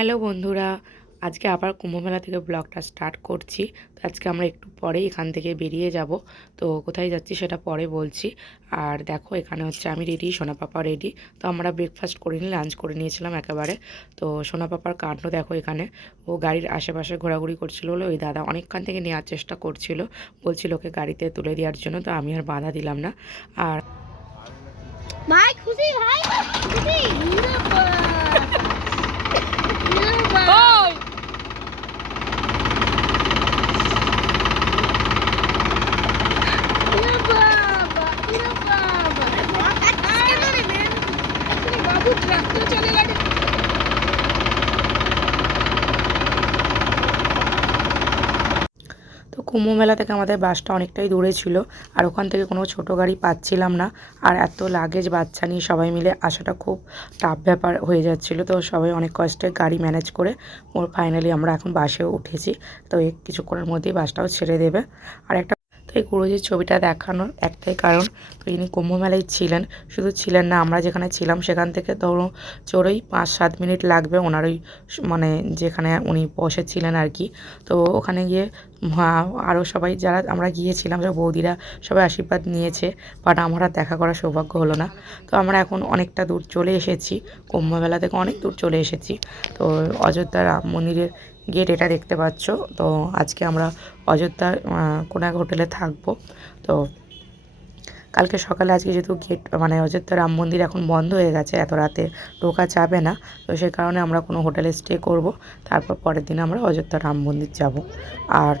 Hello বন্ধুরা, আজকে আবার কুম্ভমেলা থেকে ব্লগটা স্টার্ট করছি। তো আজকে আমরা একটু পরেই এখান থেকে বেরিয়ে যাব। তো কোথায় যাচ্ছি সেটা পরে বলছি। আর দেখো, এখানে হচ্ছে আমি রেডি সোনা পাপা রেডি তো আমরা ব্রেকফাস্ট করে নিই লাঞ্চ করে নিয়েছিলাম একেবারে। তো সোনা পাপার কাণ্ড দেখো এখানে। ও গাড়ির আশেপাশে ঘোরাঘুরি করছিল বলে ওই দাদা অনেকক্ষণ থেকে নেওয়ার চেষ্টা করছিল। বলছিল ওকে গাড়িতে তুলে দেওয়ার জন্য, তো আমি আর বাধা দিলাম না। আর ভাই খুশি? ভাই তো কুম্ভ মেলা থেকে আমাদের বাসটা অনেকটাই দূরে ছিল, আর ওখান থেকে কোনো ছোট গাড়ি পাচ্ছিলাম না, আর এত লাগেজ বাচ্চা নিয়ে সবাই মিলে আসাটা খুব টাফ ব্যাপার হয়ে যাচ্ছিল। তো সবাই অনেক কষ্টে গাড়ি ম্যানেজ করে ফাইনালি আমরা এখন বাসে উঠেছি, তো কিছুক্ষণের মধ্যেই বাসটাও ছেড়ে দেবে। আর একটা তো এই গুরুজির ছবিটা দেখানোর একটাই কারণ তো ইনি ছিলেন। শুধু ছিলেন না, আমরা যেখানে ছিলাম সেখান থেকে ধরো চড়েই পাঁচ সাত মিনিট লাগবে ওনার ওই মানে যেখানে উনি বসেছিলেন আর কি। তো ওখানে গিয়ে আরও সবাই যারা আমরা গিয়েছিলাম, সব বৌদিরা সবাই আশীর্বাদ নিয়েছে, বাট আমার আর দেখা করার সৌভাগ্য হলো না। তো আমরা এখন অনেকটা দূর চলে এসেছি, কুম্ভমেলা থেকে অনেক দূর চলে এসেছি। তো অযোধ্যা রাম মন্দিরের গেট এটা দেখতে পাচ্ছ। তো আজকে আমরা অযোধ্যা কোনো এক হোটেলে থাকব। তো কালকে সকালে আজকে যেহেতু গেট মানে অযোধ্যা রাম মন্দির এখন বন্ধ হয়ে গেছে, এত রাতে ঢোকা যাবে না। তো সেই কারণে আমরা কোনো হোটেলে স্টে করব। তারপর পরের দিন আমরা অযোধ্যা রাম মন্দির যাব। আর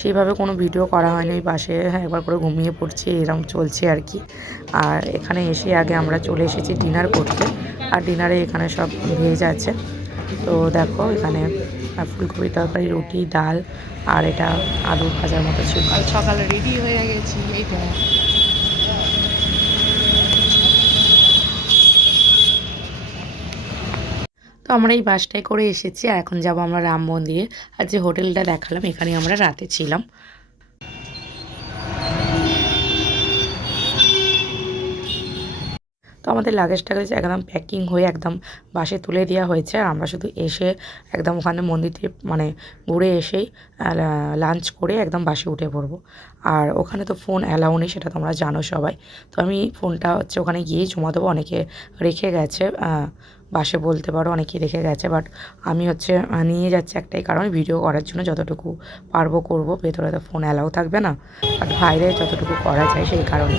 সেইভাবে কোনো ভিডিও করা হয়নি হ্যাঁ একবার করে ঘুমিয়ে পড়ছি এরকম চলছে আর কি। আর এখানে এসে আগে আমরা চলে এসেছি ডিনার করতে। আর ডিনারে এখানে সব ভেজ আছে। তো দেখো এখানে ফুলকপি তরকারি রুটি ডাল আর এটা আলু ভাজার মতো ছিল। কাল সকালে রেডি হয়ে গেছি এই তো। তো আমরা এই বাসটায় করে এসেছি আর এখন যাব আমরা রাম মন্দিরে। আর যে হোটেলটা দেখালাম এখানে আমরা রাতে ছিলাম। তো আমাদের লাগেজ টাগেজ একদম প্যাকিং হয়ে একদম বাসে তুলে দেওয়া হয়েছে। আর আমরা শুধু এসে একদম ওখানে মন্দির থেকে মানে ঘুরে এসেই লাঞ্চ করে একদম বাসে উঠে পড়ব। আর ওখানে তো ফোন অ্যালাউ নেই, সেটা তোমরা জানো সবাই। তো আমি ফোনটা হচ্ছে ওখানে গিয়েই জমা দেবো। অনেকে রেখে গেছে বাসে বলতে পারো, অনেকেই রেখে গেছে। বাট আমি হচ্ছে নিয়ে যাচ্ছি একটাই কারণ ভিডিও করার জন্য যতটুকু পারব করব, ভেতরে তো ফোন অ্যালাউ থাকবে না। বাট বাইরে যতটুকু করা যায় সেই কারণে।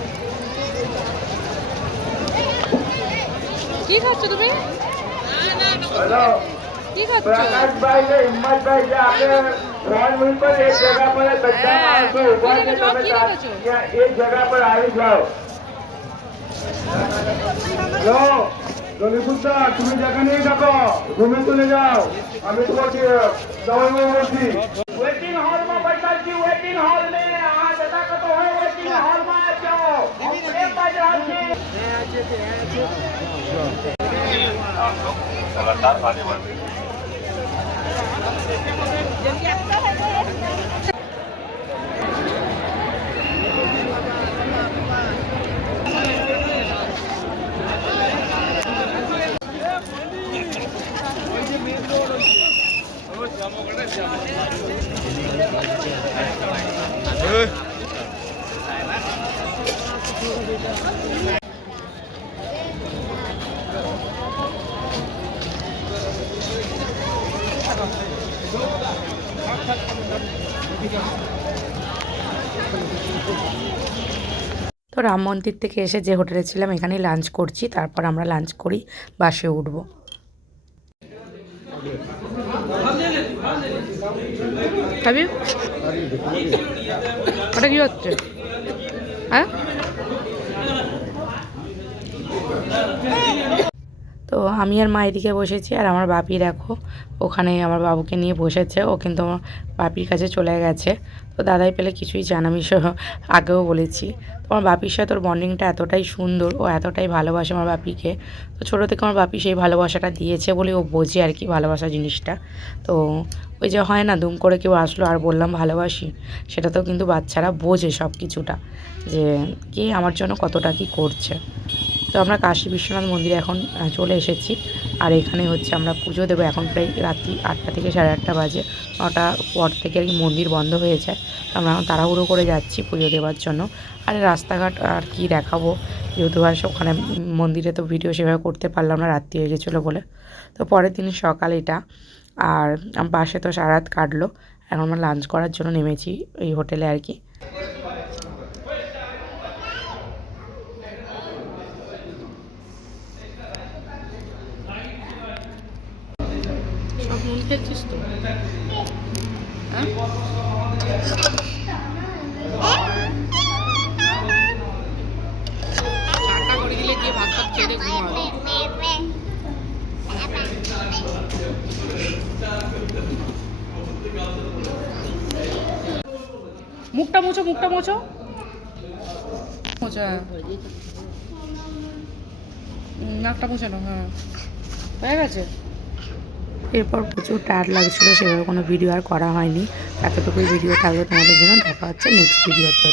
কি খাচ্ছ তুমি? কি খাচ্ছ? પ્રકાશભાઈ ને હિંમતભાઈ જે આપણે ત્રણ મિનિટ પર એક જગ્યા પર બધા માણસો ઊભા છે તમે ત્યાં એક જગ્યા પર આવી જાઓ. લો রবিপুদ্দা তুমি যেখানেই থাকো ঘুমে চলে যাও আমি વેટિંગ હોલમાં બદલાજી વેટિંગ હોલ ને આ જતા કતો હોય વેટિંગ હોલમાં માં જાઓ એ બાજુ આવશે હે છે તે હે છે. સલાહ પાણી વર્તી তো রাম মন্দির থেকে এসে যে হোটেলে ছিলাম, এখানেই লাঞ্চ করছি। তারপর আমরা লাঞ্চ করি, বাসে উঠব। ওটা কি হচ্ছে? হ্যাঁ? তো আমি আর মা এদিকে বসেছি, আর আমার বাপি দেখো, ওখানে আমার বাবুকে নিয়ে বসেছে, ও কিন্তু আমার বাপির কাছে চলে গেছে। তো দাদাই পেলে কিছুই জান আমি আগেও বলেছি। তো আমার বাপির সাথে ওর বন্ডিংটা এতটাই সুন্দর, ও এতটাই ভালোবাসে আমার বাপিকে। তো ছোটো থেকে আমার বাপি সেই ভালোবাসাটা দিয়েছে বলে ও বোঝে আর কি ভালোবাসা জিনিসটা। তো ওই যে হয় না, দুম করে কেউ আসলো, আর বললাম ভালোবাসি সেটা তো কিন্তু বাচ্চারা বোঝে সব কিছুটা যে কে আমার জন্য কতটা কি করছে। তো আমরা কাশী বিশ্বনাথ মন্দিরে এখন চলে এসেছি। আর এখানে হচ্ছে আমরা পুজো দেবো। এখন প্রায় রাত্রি আটটা থেকে সাড়ে আটটা বাজে। নটা পর থেকে আর কি মন্দির বন্ধ হয়ে যায়। তো আমরা এখন তাড়াহুড়ো করে যাচ্ছি পুজো দেওয়ার জন্য। আর রাস্তাঘাট আর কি দেখাবো? যেহেতু আর ওখানে মন্দিরে তো ভিডিও সেভাবে করতে পারলাম না, রাত্রি হয়ে গেছিল বলে। তো পরের দিন সকাল এটা। আর পাশে তো সারা রাত কাটলো। এখন আমরা লাঞ্চ করার জন্য নেমেছি এই হোটেলে আর কি। নুন খেয়েছিস তো করে দিলে গিয়ে ভাত ভাত মুখটা মুছো। মুখটা মুছো। উম, নাকটা মুছানো হ্যাঁ। হয়ে গেছে? এরপর প্রচুর টায়ার লাগছিল, সেভাবে কোনো ভিডিও আর করা হয়নি। এতটুকুই ভিডিও থাকবে তোমাদের জন্য। দেখা হচ্ছে নেক্সট ভিডিওতে